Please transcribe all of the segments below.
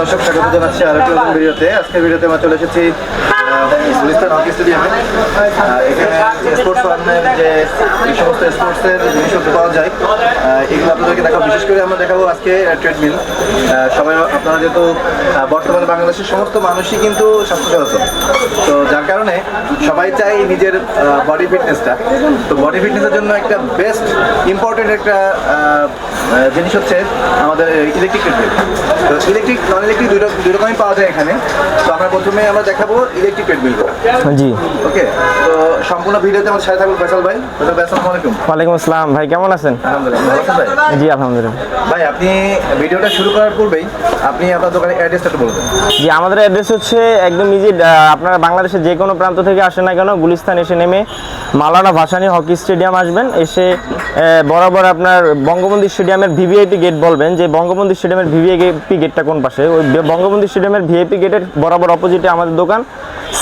দর্শক স্বাগত জানাচ্ছি আরেকটি ভিডিওতে। আজকের ভিডিওতে আমরা চলে এসেছি গুলিস্তান হকি স্টেডিয়ামে এখানে স্পোর্টস ওয়ানের যে এই সমস্ত স্পোর্টসের জিনিসপত্র পাওয়া যায় এগুলো আপনাদেরকে দেখাবো। বিশেষ করে আমরা দেখাবো আজকে ট্রেডমিল সবাই, আপনারা যেহেতু বর্তমানে বাংলাদেশের সমস্ত মানুষই কিন্তু স্বাস্থ্য সচেতন তো যার কারণে সবাই চায় নিজের বডি ফিটনেসটা তো বডি ফিটনেসের জন্য একটা বেস্ট ইম্পর্টেন্ট একটা জিনিস হচ্ছে আমাদের ইলেকট্রিক ট্রেডমিল তো ইলেকট্রিক নন ইলেকট্রিক দুই রকমই পাওয়া যায় এখানে। তো আমরা প্রথমে আমরা দেখাবো ইলেকট্রিক ট্রেডমিলগুলো জি। ওকে তো সম্পূর্ণ ভিডিওতে আমার সাথে থাকুন ফয়সাল ভাই। ফয়সাল ভাই আসসালামু আলাইকুম। ওয়ালাইকুম আসসালাম। ভাই কেমন আছেন? আলহামদুলিল্লাহ ভালো আছেন ভাই? জি আলহামদুলিল্লাহ। ভাই আপনি ভিডিওটা শুরু করার পূর্বেই আপনি আপনার দোকানের অ্যাড্রেসটা একটু বলবেন। জি আমাদের অ্যাড্রেস হচ্ছে একদম ইজি আপনারা বাংলাদেশের যে কোনো প্রান্ত থেকে আসেন না কেন গুলিস্তান এসে নেমে মালানা ভাসানী হকি স্টেডিয়াম আসবেন। এসে বরাবর আপনার বঙ্গবন্ধু স্টেডিয়ামের ভিভিআইপি গেট বলবেন যে বঙ্গবন্ধু স্টেডিয়ামের ভিভিআইপি গেটটা কোন পাশে? ওই বঙ্গবন্ধু স্টেডিয়ামের ভিআইপি গেটের বরাবর অপোজিটে আমাদের দোকান।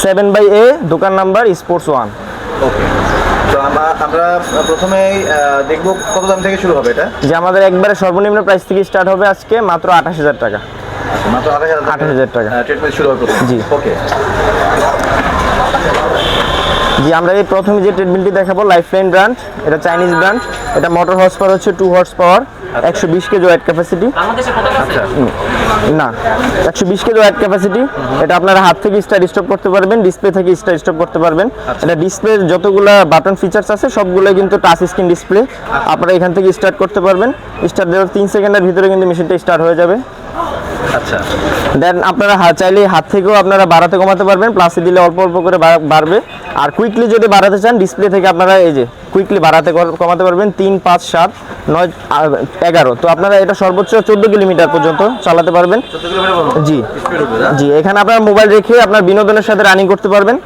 সেভেন বাই এ দোকান নাম্বার স্পোর্টস ওয়ান। ওকে। তো আমরা আমরা প্রথমেই কত দাম থেকে শুরু হবে এটা। যে আমাদের একবারে সর্বনিম্ন প্রাইস থেকে স্টার্ট হবে আজকে মাত্র আঠাশ হাজার টাকা। মাত্র আঠাশ হাজার টাকা। ট্রিটমেন্ট শুরু হবে জি। ওকে। জি আমরা এই প্রথমে যে দেখাবো লাইফ লাইন ব্র্যান্ড এটা চাইনিজ ব্র্যান্ড এটা মোটর হর্স পাওয়ার হচ্ছে টু হর্স পাওয়ার একশো বিশ কেজি ওয়েট ক্যাপাসিটি আচ্ছা। না একশো বিশ কেজি ওয়েট ক্যাপাসিটি এটা আপনারা হাত থেকে স্টার স্টপ করতে পারবেন ডিসপ্লে থেকে স্টার স্টপ করতে পারবেন। এটা ডিসপ্লে যতগুলো বাটন ফিচার্স আছে সবগুলো কিন্তু টাচ স্ক্রিন ডিসপ্লে আপনারা এখান থেকে স্টার্ট করতে পারবেন। স্টার্ট দেওয়ার তিন সেকেন্ডের ভিতরে কিন্তু মেশিনটা স্টার্ট হয়ে যাবে। আচ্ছা। দেন আপনারা চাইলে হাত থেকেও আপনারা বাড়াতে কমাতে পারবেন প্লাসে দিলে অল্প অল্প করে বাড়বে। আর কুইকলি যদি বাড়াতে চান ডিসপ্লে থেকে আপনারা এই যে কুইকলি বাড়াতে কমাতে পারবেন তিন পাঁচ সাত নয় এগারো। তো আপনারা এটা সর্বোচ্চ চোদ্দ কিলোমিটার পর্যন্ত চালাতে পারবেন। জি। জি এখানে আপনার মোবাইল রেখে আপনার বিনোদনের সাথে রানিং করতে পারবেন।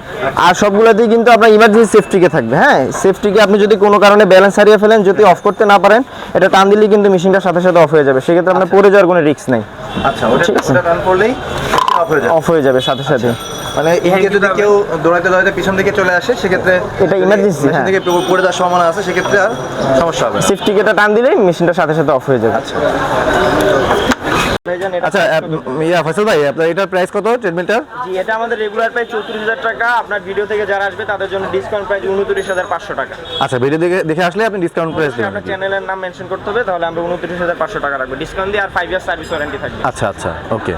আর সবগুলোতেই কিন্তু আপনার ইমার্জেন্সি সেফটিকে থাকবে হ্যাঁ? সেফটিকে আপনি যদি কোনো কারণে ব্যালেন্স হারিয়ে ফেলেন যদি অফ করতে না পারেন এটা টান দিলেই কিন্তু মেশিনটার সাথে সাথে অফ হয়ে যাবে। সেক্ষেত্রে আপনার পড়ে যাওয়ার কোনো রিস্ক নেই। আচ্ছা হয়ে অফ হয়ে যাবে সাথে সাথে। মানে এদিকে যদি কেউ দৌড়াইতে দৌড়াইতে পিছন দিকে চলে আসে সেক্ষেত্রে এটা emergency, মেশিন হ্যাঁ। থেকে পড়ে- যাওয়ার সম্ভাবনা আছে সেক্ষেত্রে আর সমস্যা হবে না। সেফটিকেটা টান দিলেই মেশিনটার সাথে সাথে অফ হয়ে যাবে। আচ্ছা। আচ্ছা ইয়া ফয়সাল ভাই আপনার এটার প্রাইস কত ট্রেডমিলটার জি এটা আমাদের রেগুলার প্রাইস চৌত্রিশ হাজার টাকা। আপনার ভিডিও থেকে যারা আসবে তাদের জন্য ডিসকাউন্ট প্রাইস উনত্রিশ হাজার পাঁচশো টাকা। আচ্ছা ভিডিও দেখে দেখে আসলে আপনি ডিসকাউন্ট প্রাইস দেবেন। আপনার চ্যানেলের নাম মেনশন করতে হবে তাহলে আমরা উনত্রিশ হাজার পাঁচশো টাকা রাখব। ডিসকাউন্ট দিয়ে আর ফাইভ ইয়ার সার্ভিস ওয়ারেন্টি থাকবে। আচ্ছা আচ্ছা ওকে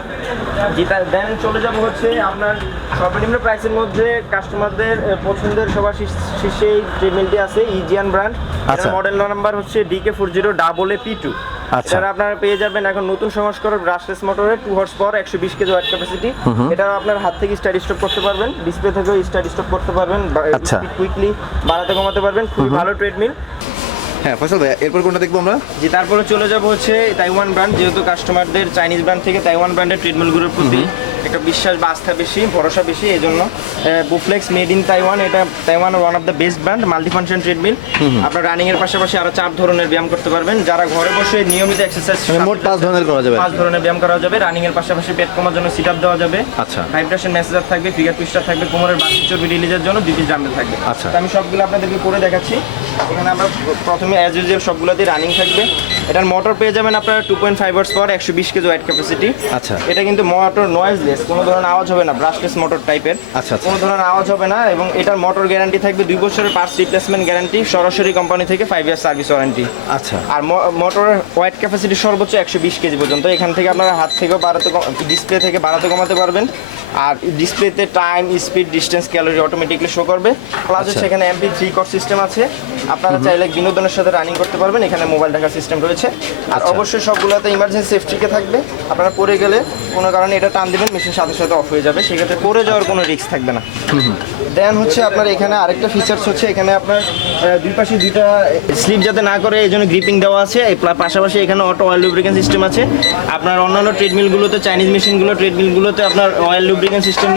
জি দেন চলে যাব হচ্ছে আপনার সর্বনিম্ন প্রাইসের মধ্যে কাস্টমারদের পছন্দের সবার শীর্ষে এই ট্রেডমিলটি আছে ইজিয়ান ব্র্যান্ড আচ্ছা। মডেল নাম্বার হচ্ছে DK four zero double A P two আচ্ছা। আপনারা পেয়ে যাবেন এখন নতুন সংস্করণ ব্রাশলেস মোটরের টু হর্স পাওয়ার একশো বিশ কেজি ওয়াট ক্যাপাসিটি এটা আপনার হাত থেকে স্টার স্টপ করতে পারবেন ডিসপ্লে থেকেও স্টার স্টপ করতে পারবেন আচ্ছা। কুইকলি বাড়াতে কমাতে পারবেন খুবই ভালো ট্রেডমিল হ্যাঁ ফসল ভাই এরপর কোনটা দেখব আমরা? যে তারপরে চলে যাব হচ্ছে তাইওয়ান ব্র্যান্ড যেহেতু কাস্টমারদের চাইনিজ ব্র্যান্ড থেকে তাইওয়ান ব্র্যান্ডের ট্রিটমেন্টগুলোর প্রতি। একটা বিশ্বাস বা আস্থা বেশি ভরসা বেশি এই জন্য বুফ্লেক্স মেড ইন তাইওয়ান এটা তাইওয়ানের one of the best brand multifunction treadmill আপনার রানিং এর পাশাপাশি আরও চার ধরনের ব্যায়াম করতে পারবেন। যারা ঘরে বসে নিয়মিত এক্সারসাইজ মানে মোট পাঁচ ধরনের করা যাবে। পাঁচ ধরনের ব্যায়াম করা যাবে। রানিং এর পাশাপাশি পেট কমার জন্য সিট আপ দেওয়া যাবে। আচ্ছা। ভাইব্রেশন মেসেজার থাকবে ফিগার টুইস্টার থাকবে কোমরের বাড়তি চর্বি রিলিজের জন্য দুটি জাম্বেল থাকবে। আচ্ছা। আমি সবগুলো আপনাদেরকে করে দেখাচ্ছি। এখানে আমরা প্রথমে অ্যাজ ইউজুয়াল সবগুলোতেই রানিং থাকবে। এটার মোটর পেয়ে যাবেন আপনারা two point five hours power একশো বিশ কেজি ওয়াইট ক্যাপাসিটি আচ্ছা। এটা কিন্তু মোটর নয়েজলেস কোনো ধরনের আওয়াজ হবে না ব্রাশলেস মোটর টাইপের আচ্ছা। কোনো ধরনের আওয়াজ হবে না এবং এটার মোটর গ্যারান্টি থাকবে দুই বছরের পার্টস রিপ্লেসমেন্ট গ্যারান্টি সরাসরি কোম্পানি থেকে ফাইভ ইয়ার সার্ভিস ওয়ারেন্টি আচ্ছা। আর মোটরের ওয়েট ক্যাপাসিটি সর্বোচ্চ একশো বিশ কেজি পর্যন্ত এখান থেকে আপনারা হাত থেকেও বাড়াতে ডিসপ্লে থেকে বাড়াতে কমাতে পারবেন। আর ডিসপ্লেতে time speed distance calorie automatically show করবে। প্লাস। সেখানে এমপি থ্রি কর সিস্টেম আছে। আপনারা চাইলে বিনোদনের সাথে রানিং করতে পারবেন। এখানে মোবাইল দেখার সিস্টেম রয়েছে। আর আচ্ছা। অবশ্যই সবগুলোতে ইমার্জেন্সি সেফটিকে থাকবে। আপনারা পড়ে গেলে কোনো কারণে এটা টান দিবেন মেশিন সাথে সাথে অফ হয়ে যাবে। সেক্ষেত্রে পড়ে যাওয়ার কোনো রিস্ক থাকবে না। দেন হচ্ছে আপনার এখানে আরেকটা ফিচার্স হচ্ছে এখানে আপনার দুই পাশে দুইটা স্লিপ যাতে না করে এই জন্য গ্রিপিং দেওয়া আছে। পাশাপাশি এখানে অটো অয়েল লুব্রিকেন্ট সিস্টেম আছে। আপনার অন্যান্য ট্রেডমিলগুলোতে চাইনিজ মেশিনগুলো ট্রেডমিলগুলোতে আপনার অয়েল লুব্রিকেন্ট সিস্টেম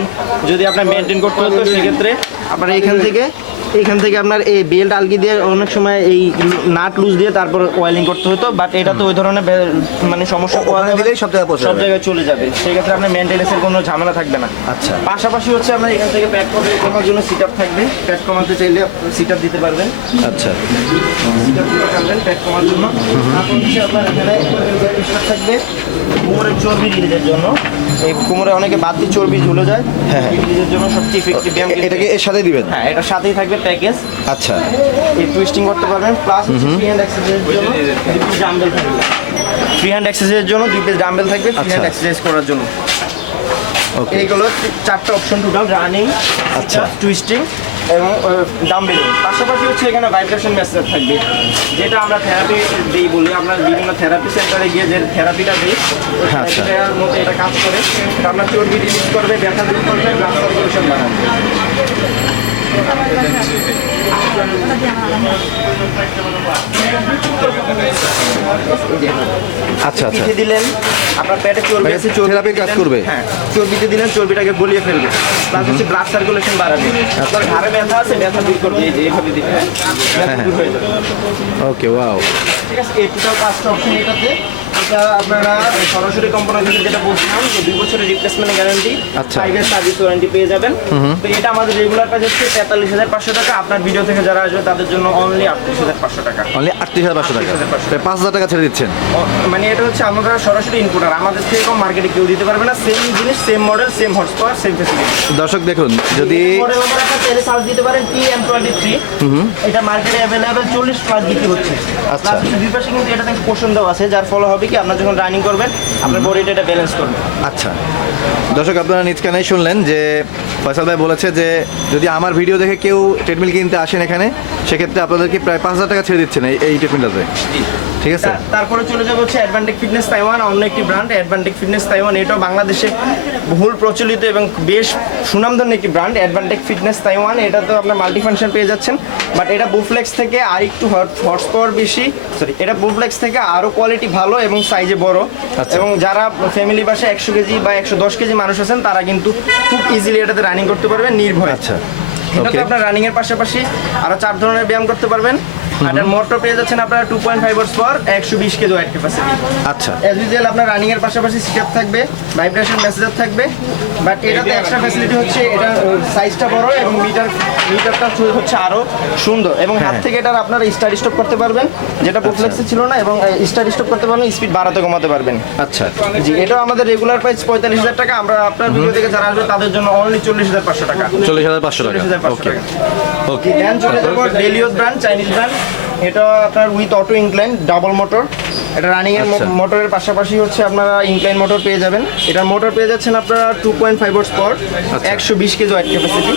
যদি আপনার মেনটেন করতে হতো সেক্ষেত্রে আপনার এখান থেকে এখান থেকে আপনার এই বেল্ট আলগি দিয়ে অনেক সময় এই নাট লুজ দিয়ে তারপর ওয়েলিং করতে হতো বাট এটা তো ওই ধরনের মানে সমস্যা ওখানে দিলেই সব জায়গায় সব জায়গায় চলে যাবে। সেক্ষেত্রে আপনার মেনটেন্যান্সের কোনো ঝামেলা থাকবে না। আচ্ছা। পাশাপাশি হচ্ছে আপনার এখান থেকে প্যাক করে কমার জন্য সিট আপ থাকবে। প্যাক কমাতে চাইলে সিট আপ দিতে পারবেন। আচ্ছা। সিট আপ দিতে পারবেন প্যাক কমার জন্য। তারপর হচ্ছে আপনার এখানে থাকবে কোমরের চর্বি রিলিজের জন্য। এই কোমরে অনেকে বাদ দিয়ে চর্বি ঝুলে যায়। হ্যাঁ। রিলিজের জন্য সবচেয়ে ইফেক্টিভ ব্যায়াম এটাকে এর সাথে দিবেন? হ্যাঁ এটার সাথেই থাকবে প্যাকেজ আচ্ছা। এই টুইস্টিং করতে পারবেন প্লাস ফ্রি হ্যান্ড এক্সারসাইজের জন্য ডাম্বেল থাকবে। ফ্রি হ্যান্ড এক্সারসাইজের জন্য দুই পিস ডাম্বেল থাকবে ফ্রি। হ্যান্ড এক্সারসাইজ করার জন্য। ওকে এইগুলো চারটা অপশন টোটাল রানিং আচ্ছা। টুইস্টিং এবং ডাম্বেলিং পাশাপাশি হচ্ছে এখানে ভাইব্রেশন মেসেজ থাকবে। যেটা আমরা থেরাপি দিই বলি আমরা বিভিন্ন থেরাপি সেন্টারে গিয়ে যে থেরাপিটা দিই ওই হ্যাঁ, আচ্ছা। থেরাপিটার মতো এটা কাজ করে। এটা আপনার চর্বি রিলিজ করবে ব্যথা দূর করবে ব্লাড সার্কুলেশন বাড়াবে। আচ্ছা আচ্ছা। দিলেন আপনার পেটে চর্বি মানে আছে চর্বি কাজ করবে? হ্যাঁ চর্বিতে দিলেন চর্বিটাকে গলিয়ে ফেলবে। প্লাস হচ্ছে ব্লাড সার্কুলেশন বাড়াবে। আচ্ছা। আপনার ঘাড়ে ব্যথা আছে ব্যথা দূর করবে এই যে এইভাবে দিলে। হ্যাঁ, দূর হয়ে ওকে ওয়াও ঠিক আছে এই পাঁচটা অপশন এটাতে এটা আপনারা সরাসরি কোম্পানি থেকে যেটা বলছিলাম যে দুই বছরের রিপ্লেসমেন্ট গ্যারান্টি আচ্ছা। ফাইভ ইয়ার সার্ভিস ওয়ারেন্টি পেয়ে যাবেন। তো এটা আমাদের রেগুলার প্রাইস হচ্ছে তেতাল্লিশ হাজার পাঁচশো টাকা। আপনার ভিডিও থেকে যারা আসবে তাদের জন্য অনলি আটত্রিশ হাজার পাঁচশো টাকা। অনলি আটত্রিশ হাজার পাঁচশো টাকা? পাঁচ হাজার টাকা ছেড়ে দিচ্ছেন? মানে এটা হচ্ছে আমরা সরাসরি ইনপুটার আমাদের থেকে কম মার্কেটে কেউ দিতে পারবে না। সেম জিনিস same model same power same facility দর্শক দেখুন যদি মডেল নাম্বার একটা তেলে চার্জ দিতে পারেন টি এম টোয়েন্টি থ্রি এটা মার্কেটে অ্যাভেলেবেল চল্লিশ প্লাস বিক্রি হচ্ছে। আচ্ছা। দুই পাশে কিন্তু এটাতে পোষণ দেওয়া আছে যার ফলে হবে কি আপনার যখন রানিং করবেন আপনার বডিটা এটা ব্যালেন্স করবে। আচ্ছা। দর্শক আপনারা নিজ কানেই শুনলেন যে ফয়সাল ভাই বলেছে যে যদি আমার ভিডিও দেখে কেউ ট্রেডমিল কিনতে আসেন এখানে সেক্ষেত্রে আপনাদেরকে প্রায় পাঁচ হাজার টাকা ছেড়ে দিচ্ছেন এই এই ট্রেডমিলটাতে ঠিক আছে। তারপরে চলে যাবে হচ্ছে অ্যাডভান্টেক ফিটনেস তাইওয়ান অন্য একটি ব্র্যান্ড অ্যাডভান্টেক ফিটনেস তাইওয়ান এটাও বাংলাদেশে বহুল প্রচলিত এবং বেশ সুনামধন্য একটি ব্র্যান্ড অ্যাডভান্টেক ফিটনেস তাইওয়ান এটা তো আপনার মাল্টি ফাংশন পেয়ে যাচ্ছেন। বাট এটা বুফলেক্স থেকে আর একটু হর্স পাওয়ার বেশি। সরি এটা বুফলেক্স থেকে আরও কোয়ালিটি ভালো এবং সাইজে বড়। আচ্ছা। এবং যারা ফ্যামিলি বাসে একশো কেজি বা একশো দশ কেজি মানুষ আছেন তারা কিন্তু খুব ইজিলি এটাতে রানিং করতে পারবেন নির্ভয়। আচ্ছা। আপনার রানিং এর পাশাপাশি আরও চার ধরনের ব্যায়াম করতে পারবেন। এটার মোটর পেয়ে যাচ্ছেন আপনারা টু পয়েন্ট ফাইভ ওয়ার্স পর একশো বিশ কেজি ওয়াইট ক্যাপাসিটি আচ্ছা। অ্যাজ ইউজুয়াল আপনার রানিং এর পাশাপাশি সিটাপ থাকবে ভাইব্রেশন মেসেজার থাকবে বাট এটাতে এক্সট্রা ফ্যাসিলিটি হচ্ছে এটা সাইজটা বড় এবং মিটার মিটারটা হচ্ছে আরও সুন্দর এবং হাত হ্যাঁ। থেকে এটার আপনারা স্টার স্টপ করতে পারবেন। যেটা বুকলেক্সে ছিল না এবং স্টার স্টপ করতে পারবেন স্পিড বাড়াতে কমাতে পারবেন। আচ্ছা। জি এটাও আমাদের রেগুলার প্রাইস পঁয়তাল্লিশ হাজার টাকা। আমরা আপনার ভিডিও থেকে যারা আসবে তাদের জন্য অনলি চল্লিশ হাজার পাঁচশো টাকা। চল্লিশ হাজার পাঁচশো টাকা। ওকে ওকে চলে যাব ডেলিওস ব্র্যান্ড চাইনিজ ব্র্যান্ড এটা আপনার with auto incline double motor এটা রানিং এর। মোটরের পাশাপাশি হচ্ছে আপনারা ইনক্লাইন মোটর পেয়ে যাবেন। এটার মোটর পেয়ে যাচ্ছেন আপনারা টু পয়েন্ট ফাইভ ওয়ার্স পর আচ্ছা। একশো বিশ কেজি ওয়াট ক্যাপাসিটি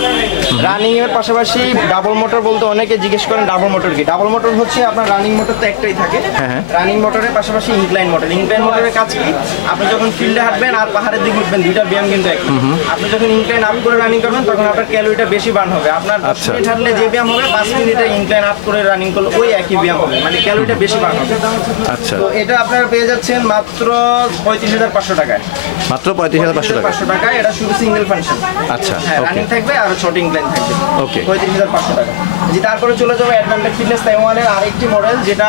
রানিং এর পাশাপাশি ডাবল মোটর বলতে অনেকে জিজ্ঞেস করেন ডাবল মোটর কি? ডাবল মোটর হচ্ছে আপনার রানিং মোটর তো একটাই থাকে। হ্যাঁ, হ্যাঁ। রানিং মোটরের পাশাপাশি ইনক্লাইন মোটর ইনক্লাইন মোটরের কাজ কি? আপনি যখন ফিল্ডে হাঁটবেন আর পাহাড়ের দিকে উঠবেন দুইটা ব্যায়াম কিন্তু এক আপনি যখন ইনক্লাইন আপ করে রানিং করবেন তখন আপনার ক্যালোরিটা বেশি বার্ন হবে। আপনার দশ আচ্ছা। মিনিট হাঁটলে যে ব্যায়াম হবে পাঁচ মিনিটে ইনক্লাইন আপ করে রানিং করলে ওই একই ব্যায়াম হবে। মানে ক্যালোরিটা বেশি বার্ন হবে। আচ্ছা। তো এটা আপনারা পেয়ে যাচ্ছেন মাত্র পঁয়ত্রিশ হাজার পাঁচশো টাকায়। মাত্র পঁয়ত্রিশ হাজার পাঁচশো টাকা পাঁচশো টাকা এটা শুধু সিঙ্গেল ফাংশন আচ্ছা হ্যাঁ রানিং থাকবে আর ছোট ইনক্লাইন থাকবে। Okay. পঁয়ত্রিশ হাজার পাঁচশো টাকা। জি তারপরে চলে যাব অ্যাডভান্টেজ ফিটনেস তাইওয়ানের আরেকটি মডেল যেটা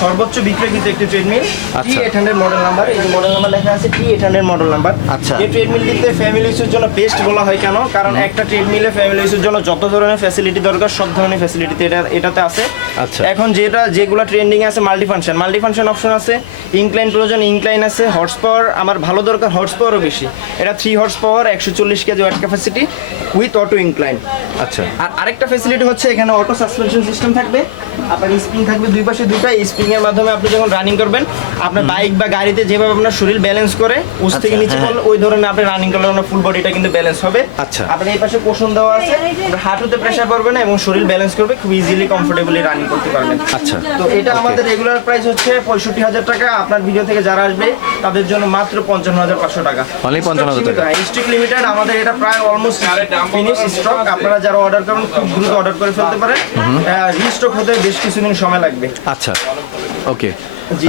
সর্বোচ্চ বিক্রয়কৃত একটি ট্রেডমিল টি। এইট হান্ড্রেড মডেল নাম্বার এই যে মডেল নাম্বার লেখা আছে টি এইট হান্ড্রেড মডেল নাম্বার আচ্ছা। এই ট্রেডমিলটিতে ফ্যামিলি ইস্যুর জন্য বেস্ট বলা হয় কেন? কারণ একটা ট্রেডমিলে ফ্যামিলি ইস্যুর জন্য যত ধরনের ফ্যাসিলিটি দরকার সব ধরনের ফ্যাসিলিটি এটা এটাতে আছে। আচ্ছা। এখন যেটা যেগুলো ট্রেন্ডিং আছে multi function multi function option আছে ইনক্লাইন প্রয়োজন ইনক্লাইন আছে হর্স পাওয়ার আমার ভালো দরকার হর্স পাওয়ারও বেশি। এটা থ্রি হর্স পাওয়ার একশো চল্লিশ kg watt capacity with auto incline আচ্ছা। আর আরেকটা ফেসিলিটি হচ্ছে এখানে অটো সাসপেনশন সিস্টেম থাকবে আপনার স্প্রিং থাকবে দুই পাশে দুইটা স্প্রিং এর মাধ্যমে আপনি যখন রানিং করবেন আপনার বাইক বা গাড়িতে যেভাবে আপনার শরীর ব্যালেন্স করে উস থেকে আচ্ছা, নিচে হ্যাঁ। করলে ওই ধরনের আপনি রানিং করলে আপনার ফুল বডিটা কিন্তু ব্যালেন্স হবে। আচ্ছা। আপনার এই পাশে পোষণ দেওয়া আছে আপনার হাঁটুতে প্রেশার পড়বে না এবং শরীর ব্যালেন্স করবে খুব ইজিলি কমফোর্টেবলি রানিং করতে পারবেন। আচ্ছা। তো এটা আমাদের রেগুলার প্রাইস হচ্ছে পঁয়ষট্টি হাজার টাকা আপনার ভিডিও থেকে যারা আসবে তাদের জন্য মাত্র পঞ্চান্ন হাজার পাঁচশো টাকা। পঞ্চান্ন হাজার টাকা। স্ট্রিক লিমিটেড আমাদের এটা প্রায় অলমোস্ট ফিনিশ স্টক আপনারা যারা অর্ডার করেন খুব দ্রুত অর্ডার করে ফেলতে পারেন। রিস্টক হতে বেশ কিছুদিন সময় লাগবে। আচ্ছা ওকে।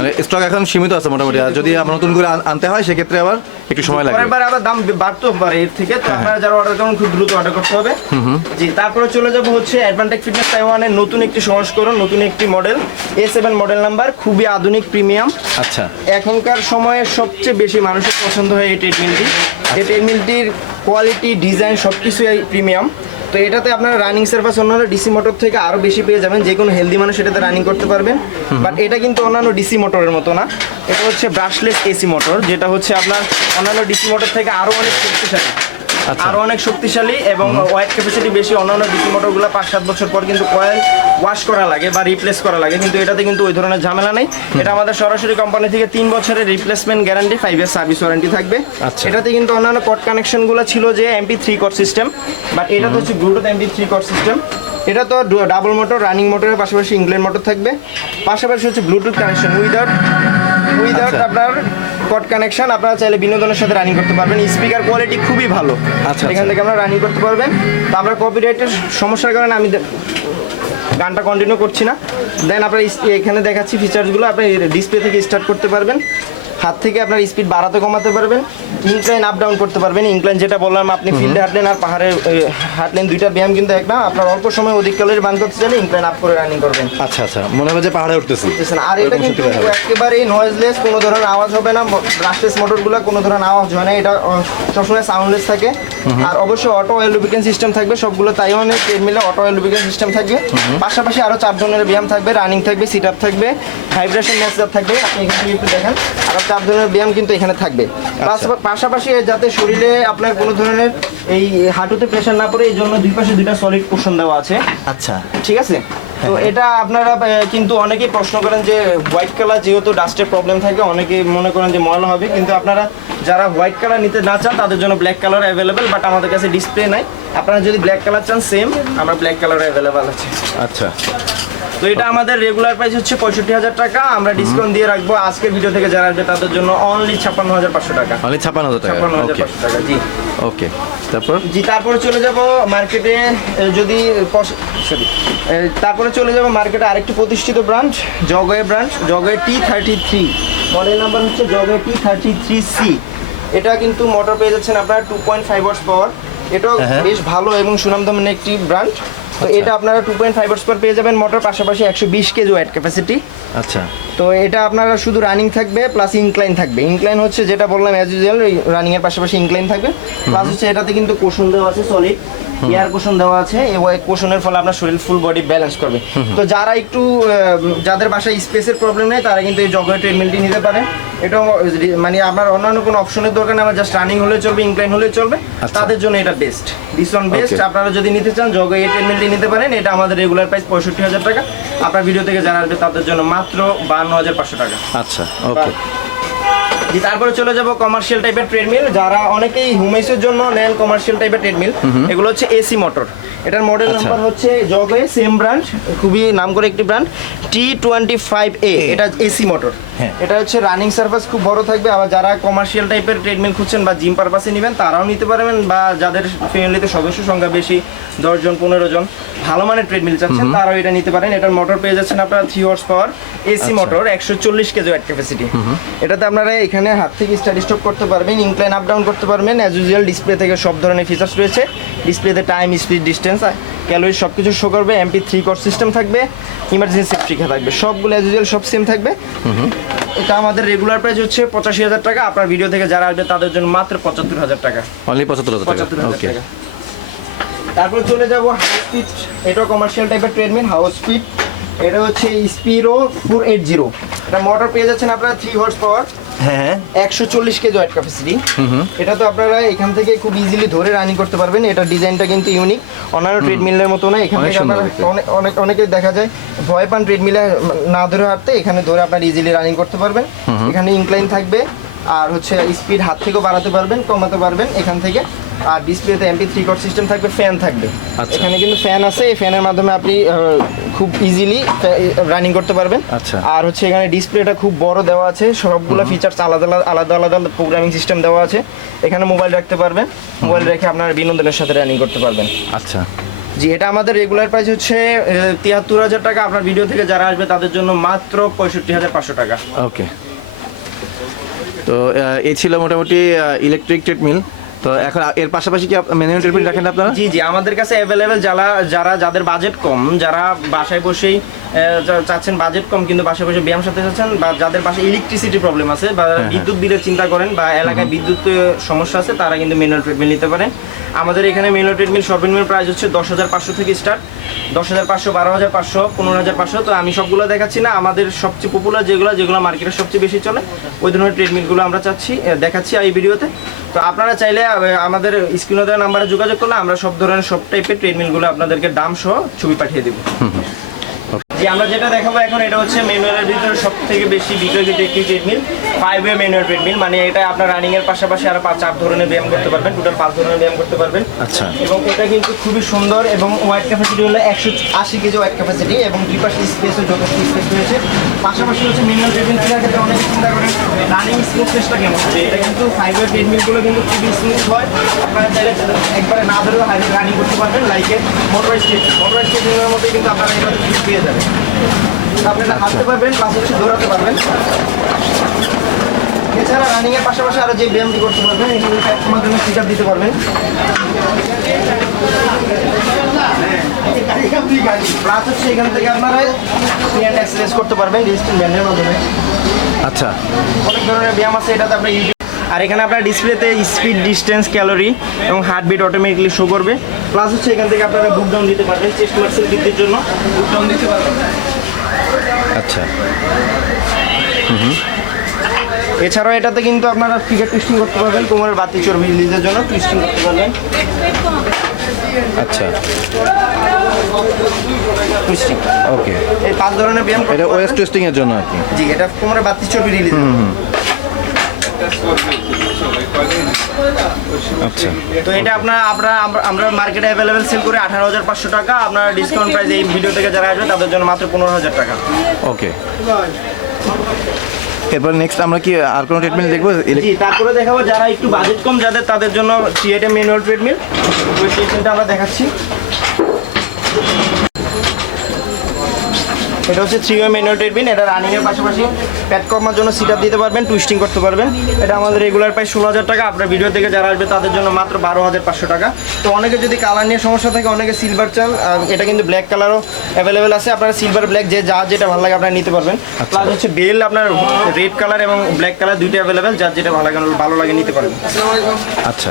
মানে স্টক এখন সীমিত আছে মোটামুটি। আর যদি আবার নতুন করে আনতে হয় সেক্ষেত্রে আবার একটু সময় লাগবে পরের বার আবার দাম বাড়তেও পারে এর থেকে। তো আপনারা যারা অর্ডার করুন খুব দ্রুত অর্ডার করতে হবে। জি তারপরে চলে যাব হচ্ছে অ্যাডভান্টেজ ফিটনেস তাইওয়ানের নতুন একটি সংস্করণ নতুন একটি model A seven model number খুবই আধুনিক প্রিমিয়াম আচ্ছা। এখনকার সময়ে সবচেয়ে বেশি মানুষের পছন্দ হয় এই ট্রেডমিলটি এই ট্রেডমিলটির কোয়ালিটি ডিজাইন সব কিছুই প্রিমিয়াম তো এটাতে আপনারা রানিং সার্ভিস অন্যান্য ডিসি মোটর থেকে আরও বেশি পেয়ে যাবেন যে কোনো হেলদি মানুষ এটাতে রানিং করতে পারবেন। বাট এটা কিন্তু অন্যান্য ডিসি মোটরের মতো না। এটা হচ্ছে ব্রাশলেস এসি মোটর যেটা হচ্ছে আপনার অন্যান্য ডিসি মোটর থেকে আরও অনেক শক্তিশালী। আচ্ছা। আরও অনেক শক্তিশালী এবং ওয়াইট ক্যাপাসিটি বেশি অন্যান্য ডিসি মোটরগুলো পাঁচ সাত বছর পর কিন্তু কয়েল ওয়াশ করা লাগে বা রিপ্লেস করা লাগে। কিন্তু এটাতে কিন্তু ওই ধরনের ঝামেলা নেই। এটা আমাদের সরাসরি কোম্পানি থেকে তিন বছরের replacement guarantee five year service warranty থাকবে। আচ্ছা। এটাতে কিন্তু অন্যান্য কট কানেকশনগুলো ছিল যে MP three caught system but এটা তো হচ্ছে ব্লুটুথ এমপি থ্রি কট সিস্টেম এটা তো ডাবল মোটর রানিং মোটরের পাশাপাশি ইংল্যান্ড মোটর থাকবে। পাশাপাশি হচ্ছে ব্লুটুথ কানেকশন উইদাউট উইদাউট। আপনার কট কানেকশন আপনারা চাইলে বিনোদনের সাথে রানিং করতে পারবেন। স্পিকার কোয়ালিটি খুবই ভালো। আচ্ছা, এখান থেকে আমরা রানিং করতে পারবেন। তো আমরা কপিরাইটের সমস্যার কারণে আমি গানটা কন্টিনিউ করছি না। দেন আপনার এখানে দেখাচ্ছি ফিচার্সগুলো আপনি ডিসপ্লে থেকে স্টার্ট করতে পারবেন। হাত থেকে আপনার স্পিড বাড়াতে কমাতে পারবেন ইনক্লাইন আপ ডাউন করতে পারবেন ইনক্লাইন যেটা বললাম আপনি ফিল্ডে হাঁটলেন আর পাহাড়ে হাঁটলেন দুইটা ব্যায়াম কিন্তু এক না আপনার অল্প সময় অধিক ক্যালোরি বান করতে চাইলে ইনক্লাইন আপ করে রানিং করবেন। আচ্ছা আচ্ছা মনে হবে যে পাহাড়ে উঠতেছি। বুঝতেছেন? আর এটা কিন্তু একেবারে নয়েজলেস কোনো ধরনের আওয়াজ হবে না ব্রাশলেস মোটরগুলো কোনো ধরনের আওয়াজ হয় না এটা সবসময় সাউন্ডলেস থাকে। আর অবশ্যই অটো অয়েল লুব্রিকেন্ট সিস্টেম থাকবে সবগুলো তাইওয়ানের ট্রেডমিলে অটো অয়েল লুব্রিকেন্ট সিস্টেম থাকবে। পাশাপাশি আরও চার ধরনের ব্যায়াম থাকবে রানিং থাকবে সিট আপ থাকবে ভাইব্রেশন ম্যাসআপ থাকবে। আপনি এখান থেকে একটু দেখেন। আরও চার ধরনের ব্যায়াম কিন্তু এখানে থাকবে। পাশাপাশি যাতে শরীরে আপনার কোনো ধরনের এই হাঁটুতে প্রেশার না পড়ে এই জন্য দুই পাশে দুইটা সলিড পোষণ দেওয়া আছে। আচ্ছা। ঠিক আছে? তো এটা আপনারা কিন্তু অনেকেই প্রশ্ন করেন যে হোয়াইট কালার যেহেতু ডাস্টের প্রবলেম থাকে অনেকে মনে করেন যে ময়লা হবে। কিন্তু আপনারা যারা হোয়াইট কালার নিতে না চান তাদের জন্য ব্ল্যাক কালার অ্যাভেলেবেল বাট আমাদের কাছে ডিসপ্লে নাই। আপনারা যদি ব্ল্যাক কালার চান সেম আমরা ব্ল্যাক কালার অ্যাভেলেবেল আছে। আচ্ছা। তো এটা আমাদের রেগুলার প্রাইস হচ্ছে পঁয়ষট্টি হাজার টাকা। আমরা ডিসকাউন্ট দিয়ে রাখব আজকের ভিডিও থেকে যারা আসবে তাদের জন্য অনলি ছাপ্পান্ন হাজার পাঁচশো টাকা। অনলি ছাপ্পান্ন হাজার টাকা? ছাপ্পান্ন হাজার পাঁচশো টাকা জি। ওকে তারপর? জি তারপরে চলে যাব মার্কেটে যদি সরি তারপরে চলে যাব মার্কেটে আরেকটি প্রতিষ্ঠিত branch Jogway branch Jogway T thirty three model number হচ্ছে Jogway T thirty three C এটা কিন্তু মোটর পেয়ে যাচ্ছেন আপনারা two point five horse power এটাও হ্যাঁ। বেশ ভালো এবং সুনামধন্য একটি ব্রাঞ্চ তো এটা আপনারা টু পয়েন্ট ফাইভ ওয়ার্স পেয়ে যাবেন। মোটর পাশাপাশি একশো বিশ কেজি ওয়েট ক্যাপাসিটি আচ্ছা। তো এটা আপনারা শুধু রানিং থাকবে প্লাস ইনক্লাইন থাকবে। ইনক্লাইন হচ্ছে যেটা বললাম অ্যাজ ইউজুয়াল রানিং এর পাশাপাশি ইনক্লাইন থাকবে। প্লাস হচ্ছে এটাতে কিন্তু কোশন দেওয়া আছে সলিড এয়ার কোশন দেওয়া আছে এবং কোশনের ফলে আপনার শরীর ফুল বডি ব্যালেন্স করবে। তো যারা একটু যাদের বাসায় স্পেসের প্রবলেম নেই তারা কিন্তু এই জগের ট্রেডমিলটি নিতে পারে এটাও মানে আপনার অন্যান্য কোনো অপশনের দরকার নেই আমার জাস্ট রানিং হলে চলবে ইনক্লাইন হলে চলবে। আচ্ছা। তাদের জন্য এটা বেস্ট দিস ওয়ান বেস্ট আপনারা যদি নিতে চান জগ এই ট্রেডমিলটি নিতে পারেন এটা আমাদের রেগুলার প্রাইস পঁয়ষট্টি হাজার টাকা। আপনার ভিডিও থেকে জানা আসবে তাদের জন্য মাত্র বান্ন হাজার পাঁচশো টাকা। আচ্ছা ওকে তারপরে চলে যাব কমার্শিয়াল টাইপের ট্রেডমিল যারা অনেকেই হুমেসের জন্য নেন কমার্শিয়াল টাইপের ট্রেডমিল এগুলো হচ্ছে এসি মোটর এটার মডেল আচ্ছা। নাম্বার হচ্ছে জগে সেম ব্র্যান্ড খুবই নাম করে একটি brand T twenty five A এটা এসি মোটর হ্যাঁ। এটা হচ্ছে রানিং সার্ভিস খুব বড় থাকবে আবার যারা কমার্শিয়াল টাইপের ট্রেডমিল খুঁজছেন বা জিম পারপাসে নেবেন তারাও নিতে পারবেন বা যাদের ফ্যামিলিতে সদস্য সংখ্যা বেশি দশজন পনেরো জন ভালো মানের ট্রেডমিল চাচ্ছেন তারাও এটা নিতে পারেন। এটার মোটর পেয়ে যাচ্ছেন আপনারা থ্রি হর্স পাওয়ার এসি আচ্ছা। মোটর একশো চল্লিশ কেজি ওয়েট ক্যাপাসিটি এটাতে আপনারা এখানে হাত থেকে স্টাডি স্টপ করতে পারবেন ইনক্লাইন আপ ডাউন করতে পারবেন অ্যাজ ইউজুয়াল ডিসপ্লে থেকে সব ধরনের ফিচার্স রয়েছে। ডিসপ্লেতে টাইম স্পিড ডিস্টেন্স ক্যালোরি সব কিছু শো করবে এমপি থ্রি কর সিস্টেম থাকবে ইমার্জেন্সি ফ্রিকা থাকবে। সবগুলো অ্যাজ ইউজুয়াল সব সেম থাকবে। এটা আমাদের রেগুলার প্রাইস হচ্ছে পঁচাশি হাজার টাকা। আপনার ভিডিও থেকে যারা আসবে তাদের জন্য মাত্র পঁচাত্তর হাজার টাকা। অনলি পঁচাত্তর হাজার টাকা। পঁচাত্তর হাজার ওকে টাকা। তারপরে চলে যাব হাউস স্পিড এটাও কমার্শিয়াল টাইপের ট্রেডমিল হাউস স্পিড এটা হচ্ছে স্পিরো ফোর এইট জিরো এটা মোটর পেয়ে যাচ্ছেন আপনারা থ্রি হর্স পাওয়ার হ্যাঁ। একশো চল্লিশ কেজি ওয়েট ক্যাপাসিটি এটা তো আপনারা এখান থেকে খুব ইজিলি ধরে রানিং করতে পারবেন। এটা ডিজাইনটা কিন্তু ইউনিক অন্যান্য ট্রেডমিলের মতো না। এখান থেকে আপনারা অনেক অনেক অনেকে দেখা যায় ভয় পান ট্রেডমিলে না ধরে হাঁটতে। এখানে ধরে আপনার ইজিলি রানিং করতে পারবেন। এখানে ইনক্লাইন থাকবে। আর হচ্ছে স্পিড হাত থেকেও বাড়াতে পারবেন কমাতে পারবেন এখান থেকে। আর ডিসপ্লেতে এমপি থ্রি কট সিস্টেম থাকবে ফ্যান থাকবে। আচ্ছা। এখানে কিন্তু ফ্যান আছে এই ফ্যানের মাধ্যমে আপনি খুব ইজিলি রানিং করতে পারবেন। আচ্ছা। আর হচ্ছে এখানে ডিসপ্লেটা খুব বড় দেওয়া আছে সবগুলো ফিচার্স আলাদা আলাদা আলাদা আলাদা প্রোগ্রামিং সিস্টেম দেওয়া আছে। এখানে মোবাইল রাখতে পারবেন মোবাইল রেখে আপনার বিনোদনের সাথে রানিং করতে পারবেন। আচ্ছা। জি এটা আমাদের রেগুলার প্রাইস হচ্ছে তিয়াত্তর হাজার টাকা। আপনার ভিডিও থেকে যারা আসবে তাদের জন্য মাত্র পঁয়ষট্টি হাজার পাঁচশো টাকা। ওকে তো এই ছিল মোটামুটি ইলেকট্রিক ট্রেডমিল তো এখন এর পাশাপাশি কি ম্যানুয়াল ট্রেডমিল রাখেন আপনারা? জি জি, আমাদের কাছে অ্যাভেলেবেল যারা যারা, যাদের বাজেট কম, যারা বাসায় বসেই চাচ্ছেন বাজেট কম কিন্তু বসে ব্যায়াম সাথে চাচ্ছেন বা যাদের পাশে ইলেকট্রিসিটি প্রবলেম আছে বা বিদ্যুৎ বিলের চিন্তা করেন বা এলাকায় বিদ্যুৎ সমস্যা আছে তারা কিন্তু ম্যানুয়াল ট্রিটমেন্ট নিতে পারেন। আমাদের এখানে ম্যানুয়াল ট্রিটমেন্ট সর্বনিম্ন প্রাইস হচ্ছে দশ হাজার পাঁচশো থেকে স্টার্ট দশ হাজার পাঁচশো বারো হাজার পাঁচশো পনেরো হাজার পাঁচশো। তো আমি সবগুলো দেখাচ্ছি না আমাদের সবচেয়ে পপুলার যেগুলো যেগুলো মার্কেটে সবচেয়ে বেশি চলে ওই ধরনের ট্রিটমেন্টগুলো আমরা চাচ্ছি দেখাচ্ছি এই ভিডিওতে। তো আপনারা চাইলে আমাদের স্ক্রিনে দেওয়া নাম্বারে যোগাযোগ করলে আমরা সব ধরনের সব টাইপের ট্রিটমেন্টগুলো আপনাদেরকে দাম সহ ছবি পাঠিয়ে দেবো। আমরা যেটা দেখাবো এখন এটা হচ্ছে মেনুয়ালের ভিতরে সব থেকে বেশি বিক্রয়িত একটি treadmill. Five way manual treadmill মানে এটা আপনার রানিং এর পাশাপাশি আরও পাঁচ চার ধরনের ব্যায়াম করতে পারবেন টোটাল পাঁচ ধরনের ব্যায়াম করতে পারবেন। আচ্ছা। এবং এটা কিন্তু খুবই সুন্দর এবং ওয়াইট ক্যাপাসিটি হলো একশো আশি কেজি ওয়াইট ক্যাপাসিটি এবং দুই পাশে স্পেসও যথেষ্ট স্পেস রয়েছে। পাশাপাশি হচ্ছে ম্যানুয়াল ট্রেডমিল কেনার ক্ষেত্রে অনেকে চিন্তা করেন রানিং স্মুথনেসটা কেমন? হবে এটা কিন্তু ফাইভ ওয়ে ট্রেডমিলগুলো কিন্তু খুবই স্মুথ হয়। আপনারা চাইলে একবারে না ধরেও রানিং করতে পারবেন লাইকে মোটর স্টেজ মোটর স্টেজিংয়ের মধ্যে কিন্তু আপনারা এবার পেয়ে যাবেন। আপনারা হাঁটতে পারবেন প্লাস হচ্ছে দৌড়াতে পারবেন। এছাড়া রানিং এর পাশাপাশি আরও যে ব্যায়ামটি করতে পারবেন এখানে তোমার জন্য সিট দিতে পারবেন। প্লাস হচ্ছে এখান থেকে আপনারা হ্যান্ড এক্সারসাইজ করতে পারবেন ডিজিটাল ব্যান্ডের মাধ্যমে। আচ্ছা। অনেক ধরনের ব্যায়াম আছে এটাতে আপনার ইউটিউব আর এখানে আপনার ডিসপ্লেতে স্পিড ডিস্টেন্স ক্যালোরি এবং হার্টবিট অটোমেটিকলি শো করবে। প্লাস হচ্ছে এখান থেকে আপনারা বুক ডাউন দিতে পারবেন চেস্ট মার্সেল বৃদ্ধির জন্য। বুক ডাউন দিতে পারবেন আচ্ছা এছাড়াও এটাতে কিন্তু আপনারা ফিগার টুইস্টিং করতে পারবেন কোমরের বাতি চর্বি রিলিজের জন্য টুইস্টিং করতে পারবেন। আচ্ছা। টুইস্টিং ওকে এই পাঁচ ধরনের ব্যায়াম এটা ওয়েস্ট টেস্টিং এর জন্য আর কি? জি এটা কোমরের বাতি চর্বি রিলিজ আচ্ছা। তো এটা আপনার আপনারা আমরা- আমরা মার্কেটে অ্যাভেলেবেল সেল করে আঠারো হাজার পাঁচশো টাকা। আপনার ডিসকাউন্ট প্রাইস এই ভিডিও থেকে যারা আসবে তাদের জন্য মাত্র পনেরো হাজার টাকা। ওকে এরপর নেক্সট আমরা কি আর কোনো ট্রিটমেন্ট দেখব? তারপরে দেখাবো যারা একটু বাজেট কম, যাদের তাদের জন্য থ্রিয়েটে ম্যানুয়াল ট্রেডমিল ওই ট্রিটমেন্টটা আমরা দেখাচ্ছি। এটা হচ্ছে থ্রি ওয়ে ম্যানুয়াল ট্রেডমিল এটা রানিংয়ের এর পাশাপাশি প্যাট কমার জন্য সিট আপ দিতে পারবেন টুইস্টিং করতে পারবেন। এটা আমাদের রেগুলার প্রায় ষোলো হাজার টাকা আপনার ভিডিও থেকে যারা আসবে তাদের জন্য মাত্র বারো হাজার পাঁচশো টাকা। তো অনেকে যদি কালার নিয়ে সমস্যা থাকে অনেকে সিলভার চান এটা কিন্তু ব্ল্যাক কালারও অ্যাভেলেবেল আছে। আপনারা সিলভার ব্ল্যাক যে যা যেটা ভালো লাগে আপনারা নিতে পারবেন। প্লাস হচ্ছে বেল আপনার রেড কালার এবং ব্ল্যাক কালার দুইটা অ্যাভেলেবেল যার যেটা ভালো লাগে ভালো লাগে নিতে পারবেন। আচ্ছা।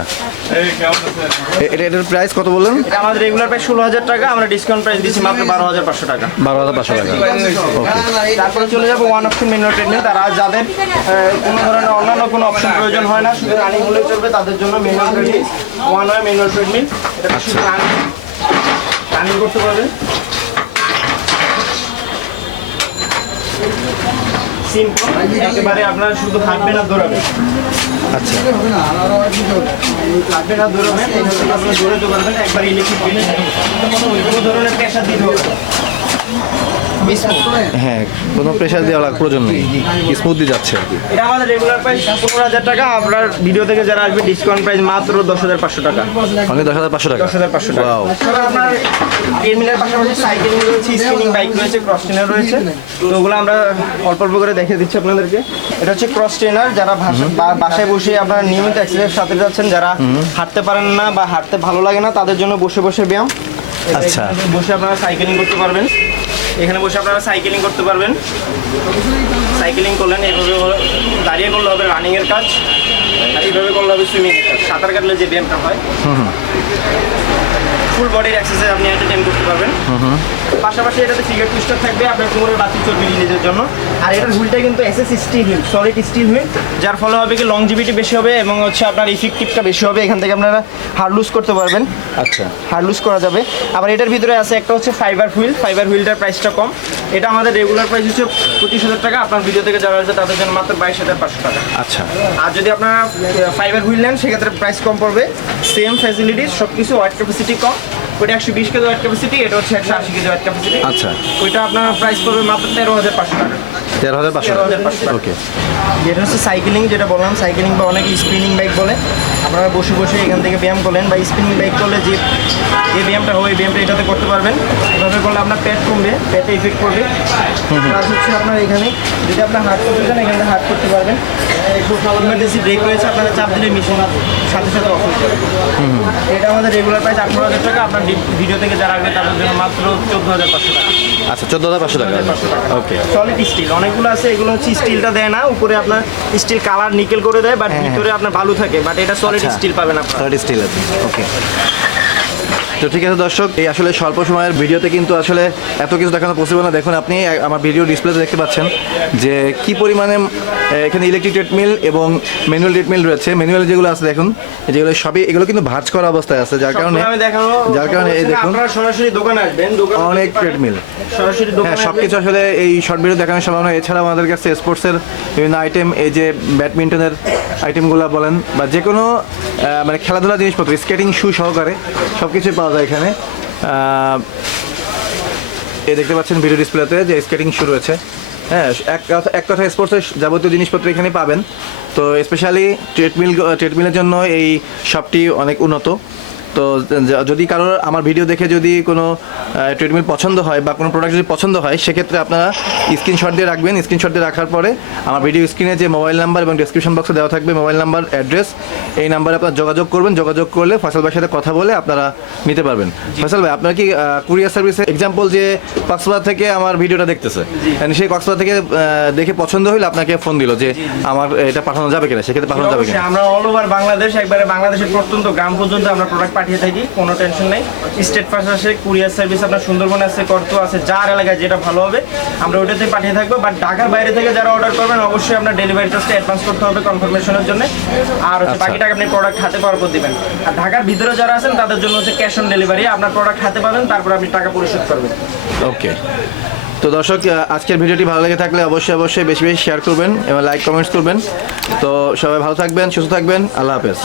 এটার প্রাইস কত বললেন? আমাদের রেগুলার প্রাইস ষোলো হাজার টাকা আমরা ডিসকাউন্ট প্রাইস দিচ্ছি মাত্র বারো হাজার পাঁচশো টাকা। বারো হাজার পাঁচশো টাকা। তারপরে চলে যাব ওয়ান অপশন মেনুয়াল ট্রেডমিল তারা যাদের কোনো ধরনের অন্যান্য কোনো অপশন প্রয়োজন হয় না শুধু রানিং হলে চলবে তাদের জন্য manual treadmill one way manual treadmill এটা শুধু রানিং রানিং করতে পারবেন সিম্পল একেবারে আপনার শুধু হাঁটবেন আর দৌড়াবেন। আচ্ছা। হাঁটবেন আর দৌড়াবেন আপনারা একবার ইলেকট্রিক কোনো ধরনের প্রেশার দিতে হবে। হ্যাঁ কোনো প্রেশার দেওয়া লাগ প্রয়োজন নেই। স্মুথলি যাচ্ছে আর কি। এটা আমাদের রেগুলার প্রাইস পনেরো হাজার টাকা আপনার ভিডিও থেকে যারা আসবে ডিসকাউন্ট প্রাইস মাত্র দশ হাজার পাঁচশো টাকা। অনেক দশ হাজার পাঁচশো টাকা? দশ হাজার পাঁচশো টাকা. আপনার ট্রেডমিলের পাশাপাশি সাইকেলিং রয়েছে স্পিনিং বাইক রয়েছে ক্রস ট্রেনার রয়েছে। তো ওগুলো আমরা অল্প অল্প করে দেখিয়ে দিচ্ছি আপনাদেরকে। এটা হচ্ছে ক্রস ট্রেনার যারা বাসায় বসে আপনারা নিয়মিত এক্সারসাইজ সাথে যাচ্ছেন যারা হাঁটতে পারেন না বা হাঁটতে ভালো লাগে না তাদের জন্য বসে বসে ব্যায়াম। আচ্ছা। বসে আপনারা সাইকেলিং করতে পারবেন। এখানে বসে আপনারা সাইকেলিং করতে পারবেন। সাইকেলিং করলেন, এইভাবে দাঁড়িয়ে করলে হবে রানিংয়ের কাজ, আর এইভাবে করলে হবে সুইমিংয়ের কাজ। সাঁতার কাটলে যে ব্যায়ামটা হয়। ফুল বডির এক্সারসাইজ আপনি একটা টাইম করতে পারবেন। পাশাপাশি এটাতে ফিগার টুইস্টার থাকবে আপনার কোমরের বাতি চর্বি রিলিজের জন্য। আর এটার হুইলটা কিন্তু SS steel wheel solid steel wheel যার ফলে হবে কি লংজিভিটি বেশি হবে এবং হচ্ছে আপনার ইফেক্টিভটা বেশি হবে। এখান থেকে আপনারা হার্ড লুজ করতে পারবেন। আচ্ছা। হার্ড লুজ করা যাবে। আবার এটার ভিতরে আছে একটা হচ্ছে ফাইবার হুইল ফাইবার হুইলটার প্রাইসটা কম। এটা আমাদের রেগুলার প্রাইস হচ্ছে পঁচিশ হাজার টাকা। আপনার ভিডিও থেকে যারা আসবে তাদের জন্য মাত্র বাইশ হাজার পাঁচশো টাকা। আচ্ছা। আর যদি আপনারা ফাইবার হুইল নেন সেক্ষেত্রে প্রাইস কম পড়বে। সেম ফ্যাসিলিটিস সব কিছু ওয়াট ক্যাপাসিটি কম। ওইটা একশো বিশ কেজি ওয়াট ক্যাপাসিটি এটা হচ্ছে একশো আশি কেজি ওয়াট ক্যাপাসিটি আচ্ছা। ওইটা আপনার প্রাইস পড়বে মাত্র তেরো হাজার পাঁচশো টাকা। তেরো হাজার পাঁচশো টাকা। ওকে যেটা হচ্ছে সাইকেলিং যেটা বললাম সাইকেলিং বা অনেকে স্পিনিং বাইক বলে আপনারা বসে বসে এখান থেকে ব্যায়াম করলেন বা স্পিনিং বাইক করলে যে যে ব্যায়ামটা হবে এই ব্যায়ামটা এটাতে করতে পারবেন। এভাবে করলে আপনার পেট কমবে পেটে ইফেক্ট করবে প্লাস হচ্ছে আপনার এখানে যদি আপনার হাত করতে চান এখানে হাত করতে পারবেন। ইমার্জেন্সি ব্রেক রয়েছে আপনারা চাপ দিলে মেশিন সাথে সাথে অফ হয়ে যাবে। এটা আমাদের রেগুলার প্রাইস আঠারো হাজার টাকা। আপনার ভিডিও থেকে যারা আসবে তাদের জন্য মাত্র চোদ্দ হাজার পাঁচশো টাকা। আচ্ছা চোদ্দ হাজার পাঁচশো টাকা। ওকে সলিড স্টিল অনেকগুলো আছে এগুলো হচ্ছে স্টিলটা দেয় না। উপরে আপনার স্টিল কালার নিকেল করে দেয় বাট ভিতরে আপনার বালু থাকে বাট এটা সলিড আচ্ছা। স্টিল পাবেন আপনারা থার্ড স্টিল আছে ওকে তো ঠিক আছে দর্শক এই আসলে স্বল্প সময়ের ভিডিওতে কিন্তু আসলে এত কিছু দেখানো পসিবল না। দেখুন আপনি আমার ভিডিও ডিসপ্লেতে দেখতে পাচ্ছেন যে কি পরিমাণে এখানে ইলেকট্রিক ট্রেডমিল এবং ম্যানুয়াল ট্রেডমিল রয়েছে। ম্যানুয়াল যেগুলো আছে দেখুন যেগুলো সবই এগুলো কিন্তু ভাঁজ করা অবস্থায় আছে। যার কারণে যার কারণে এই দেখুন সরাসরি দোকানে আসবেন দোকানে অনেক ট্রেডমিল সরাসরি দোকানে হ্যাঁ সব কিছু আসলে এই শর্ট ভিডিও দেখানোর সম্ভাবনা এছাড়াও আমাদের কাছে স্পোর্টসের বিভিন্ন আইটেম এই যে ব্যাডমিন্টনের আইটেমগুলো বলেন বা যে কোনো আহ, মানে খেলাধুলা জিনিসপত্র স্কেটিং শু সহকারে সব কিছুই পাওয়া যায় এখানে। এই দেখতে পাচ্ছেন ভিডিও ডিসপ্লেতে যে স্কেটিং শুরু হয়েছে হ্যাঁ এক কথা এক কথা স্পোর্টসের যাবতীয় জিনিসপত্র এখানে পাবেন। তো স্পেশালি ট্রেডমিল ট্রেডমিলের জন্য এই শপটি অনেক উন্নত। তো যদি কারোর আমার ভিডিও দেখে যদি কোনো ট্রেডমিল পছন্দ হয় বা কোনো প্রোডাক্ট যদি পছন্দ হয় সেক্ষেত্রে আপনারা স্ক্রিনশট দিয়ে রাখবেন। স্ক্রিনশট দিয়ে রাখার পরে আমার ভিডিও স্ক্রিনে যে মোবাইল নাম্বার এবং ডেসক্রিপশন বক্সে দেওয়া থাকবে মোবাইল নাম্বার অ্যাড্রেস এই নাম্বারে আপনারা যোগাযোগ করবেন। যোগাযোগ করলে ফসল ভাইয়ের সাথে কথা বলে আপনারা নিতে পারবেন। ফসল ভাই আপনার কি কুরিয়ার সার্ভিসে এক্সাম্পল যে কক্সবাজার থেকে আমার ভিডিওটা দেখতেছে সেই কক্সবাজার থেকে দেখে পছন্দ হইলে আপনাকে ফোন দিল যে আমার এটা পাঠানো যাবে কিনা সেক্ষেত্রে পাঠানো যাবে কিনা। আমরা অল ওভার বাংলাদেশ একবারে বাংলাদেশের প্রত্যন্ত গ্রাম পর্যন্ত আমরা প্রোডাক্ট পাঠিয়ে থাকি কোনো টেনশন নেই। স্টেট পাস আছে কুরিয়ার সার্ভিস আপনার সুন্দরবন আছে কর্ত আছে যার এলাকায় যেটা ভালো হবে আমরা ওটাতে পাঠিয়ে থাকব। বাট ঢাকার বাইরে থেকে যারা অর্ডার করবেন অবশ্যই আপনার ডেলিভারি চার্জটা অ্যাডভান্স করতে হবে কনফার্মেশনের জন্য। আর হচ্ছে আচ্ছা। বাকি টাকা আপনি প্রোডাক্ট হাতে পাওয়ার পর দিবেন। আর ঢাকার ভিতরে যারা আছেন তাদের জন্য হচ্ছে ক্যাশ অন ডেলিভারি আপনার প্রোডাক্ট হাতে পাবেন তারপর আপনি টাকা পরিশোধ করবেন। ওকে তো দর্শক আজকের ভিডিওটি ভালো লেগে থাকলে অবশ্যই অবশ্যই বেশি বেশি শেয়ার করবেন এবং লাইক কমেন্টস করবেন। তো সবাই ভালো থাকবেন সুস্থ থাকবেন আল্লাহ হাফেজ।